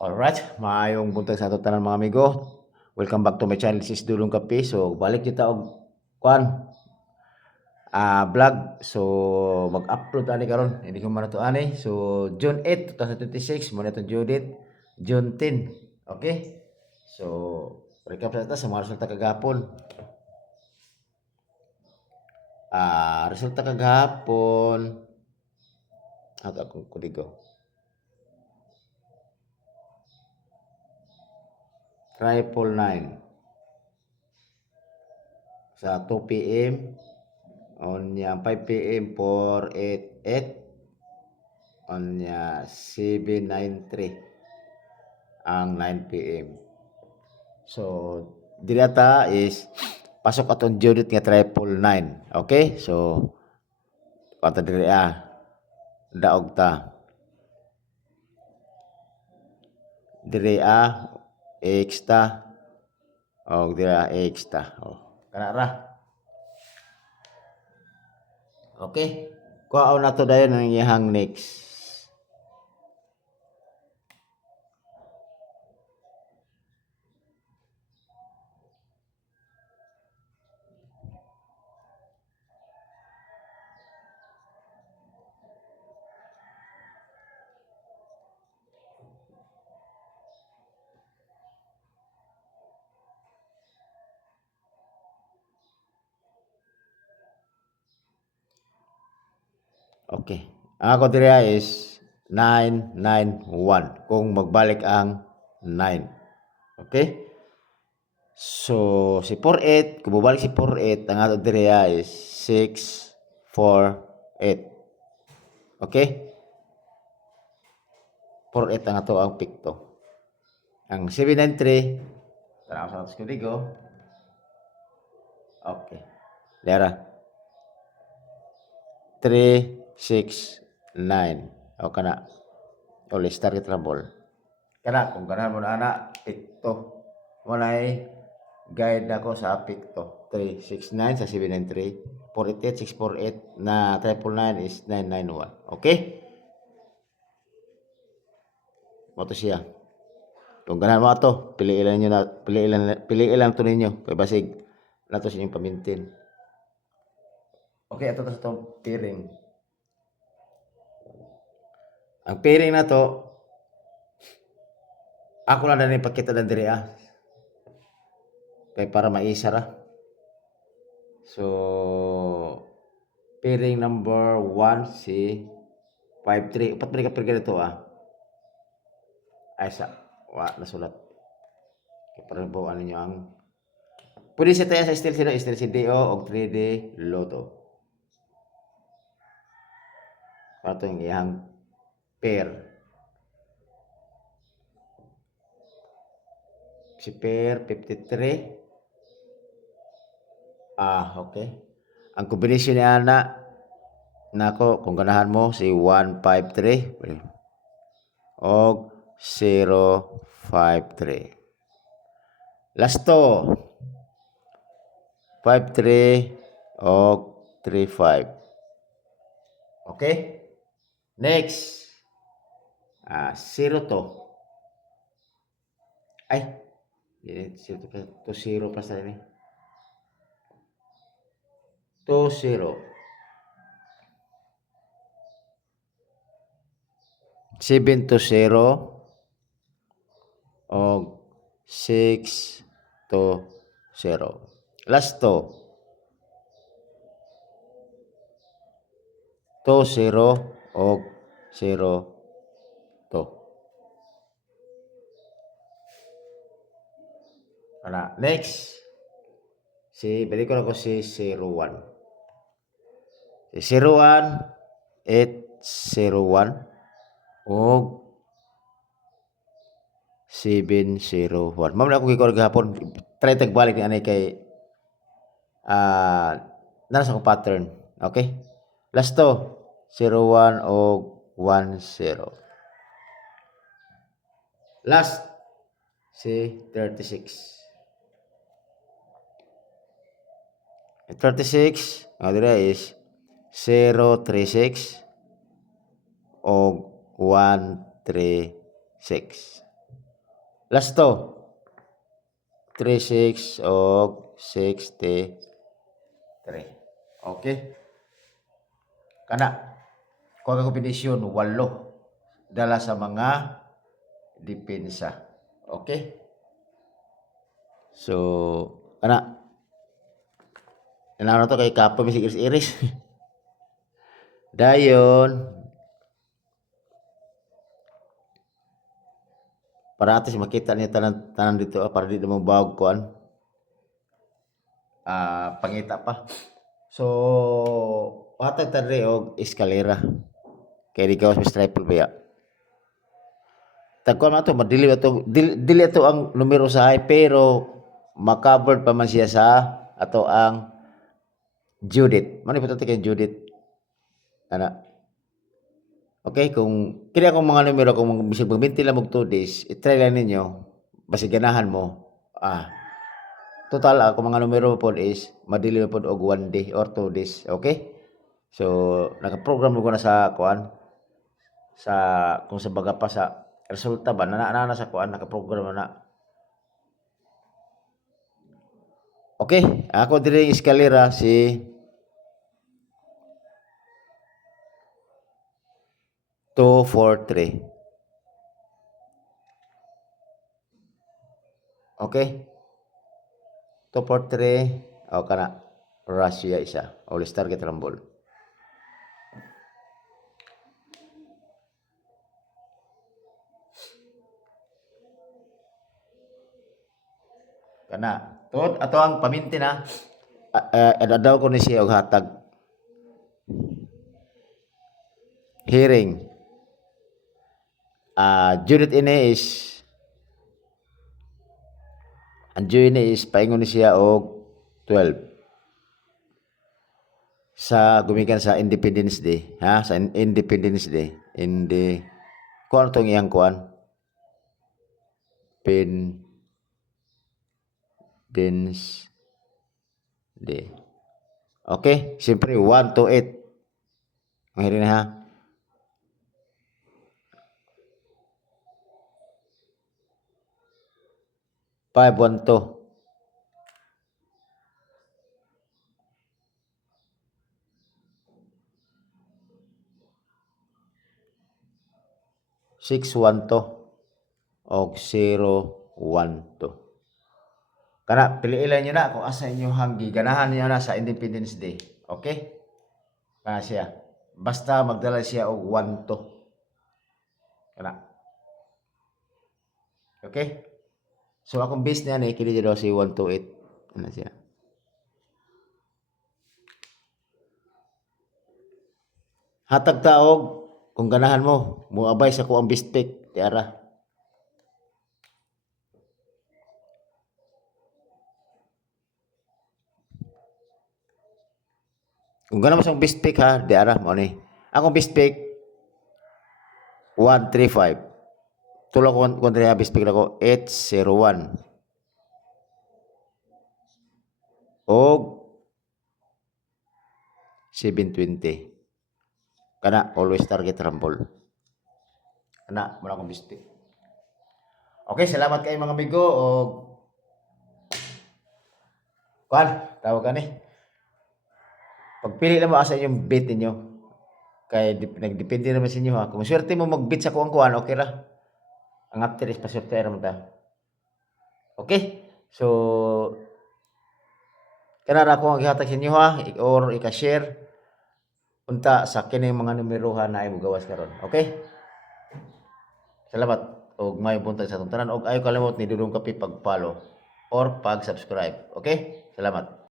Alright, maayong buntag sa ato tanan mga amigo. Welcome back to my channel. This is Dulong Kape. So, balik kita og vlog. So, mag-upload ani karon. Hindi ko man ito ani. So, June 8, 2026, muna itong due date. June 10. Okay? So, recap sa mga resulta kagapon. Resulta kagapon. Ato akong kudigo. Triple 9 sa 2 p.m. on yang 5 p.m. 488 on yang 793 ang 9 p.m. So dirata is pasok aton Judith nga 999. Okay, so kata diri daog ta diri X ta og diri X ta kana ra. Okay, kuha na to dayon ang iyang next. Okay. Ang ako diri is 991 kung magbalik ang 9. Okay? So si 48, kung magbalik si 48, ang ato diri is 648. Okay? 48 ang ato ang pikto. Ang 793, tara sa atos kudigo. Okay. Lera. 369. O kana. O listar kita ball. Kana kung ganahan mo na ana pikto. Walay guide nako sa pikto. 369 sa 793. 488 648 na 999 is 991. Okay? Moto siya. Kung ganahan mo ato, pili ilan to ninyo kay basig nato sa inyong pamintin. Okay, ato sa itong pairing. Ang pairing na to, ako lang na ipakita ng diri kay para maisa ra. So, pairing number 1 si 53. Upat ba ka pairing ito Ay sa, nasulat. Kaya para po ninyo ang pwede siya tayo sa Steel CDO o 3D Lotto. Ito yung iyang pair. Si pair 53. Okay. Ang kombinasyon ni ana nako kung ganahan mo si 153 og 053. Last to 53 og 35. Okay? Next. 0 to. Ay. 0 to 0 pa sa ini. 2 0. 7 to 0 og 6 to 0. Last to 2 0 og 0 to. Ana, next. Balik ko na ko si 01. Si 01 801 og 701. Mao na ako gikor gahapon. Try tagbalik ni anay kay nasa ko pattern. Okay? Last to 01 og 10. Last si 36. 36 adira is 036 og 136. Last to. 36 og 63. Okay? Kana. Kung ang kombinasyon, 8. Dala sa mga depensa. Okay? So, kana. Ano to kay Kapo may iris-iris. Dayon. Para atis makita niya tanan dito para di mo bawag kuan. Pangita pa. So, hatag tadre og eskalera. Kay di gawas mis triple ba ya. Tagkuan man to madili ato dili ato ang numero sa high pero ma-covered pa man siya sa ato ang Judith. Mano ipotante kay Judith? Ana. Okay, kung kini akong mga numero kung bisig magbinti lang og 2 days, i-try lang ninyo basi ganahan mo. Total ako mga numero pod is madili pod og 1 day or 2 days, okay? So, naka-program ko na sa kuan sa kung sa baga pa sa resulta ba na sa kuan naka-program na. Okay, ako diri eskalera si 2, 4, 3. Okay? 2, 4, 3. O kana. Russia isa. All-star get rumble. Kana. Tod ato ang paminti na. Daw ko ni siya og hatag. Hearing. Judith ini is ang June is paingon ni siya og 12 sa gumikan sa Independence Day, ha? Sa Independence Day. Kuan tong iyang kuan? Independence Day. Okay, siyempre 1 to 8. Mahirin ha. Five, 1, 2. Six, 1, 2. Og 0, 1, 2. Kana, piliilan nyo na kung asa inyo hanggi. Ganahan nyo na sa Independence Day. Okay? Kana siya. Basta magdala siya og 1, 2. Kana. Okay? So, akong base niya na ikili daw si 1, 2, 8. Ano siya? Hatag taog kung ganahan mo. Muabay sa ko ang best pick. Tiara. Kung ganahan mo sa best pick ha. Tiara. Mo ni. Akong best pick 1, 3, 5. Tulak ko kung best pick ako 8, 0, 1. Og 720. Kana always target rumble. Kana muna akong best pick. Okay, salamat kayo mga amigo og kuan, tawag ka ni. Pagpili lang mo asa inyong bet ninyo. Kay nagdepende naman sa inyo ha. Kung swerte mo mag-bet sa kuan, okay ra. Ang after is paswerte naman ta. Okay? So, kanara ko ang ihatag sa inyo ha, or ika-share unta sa kining mga numero ha na ay mugawas karon. Okay? Salamat og may buntag sa atong tanan og ayo kalimot ni dudong kape pag-follow or pag-subscribe. Okay? Salamat.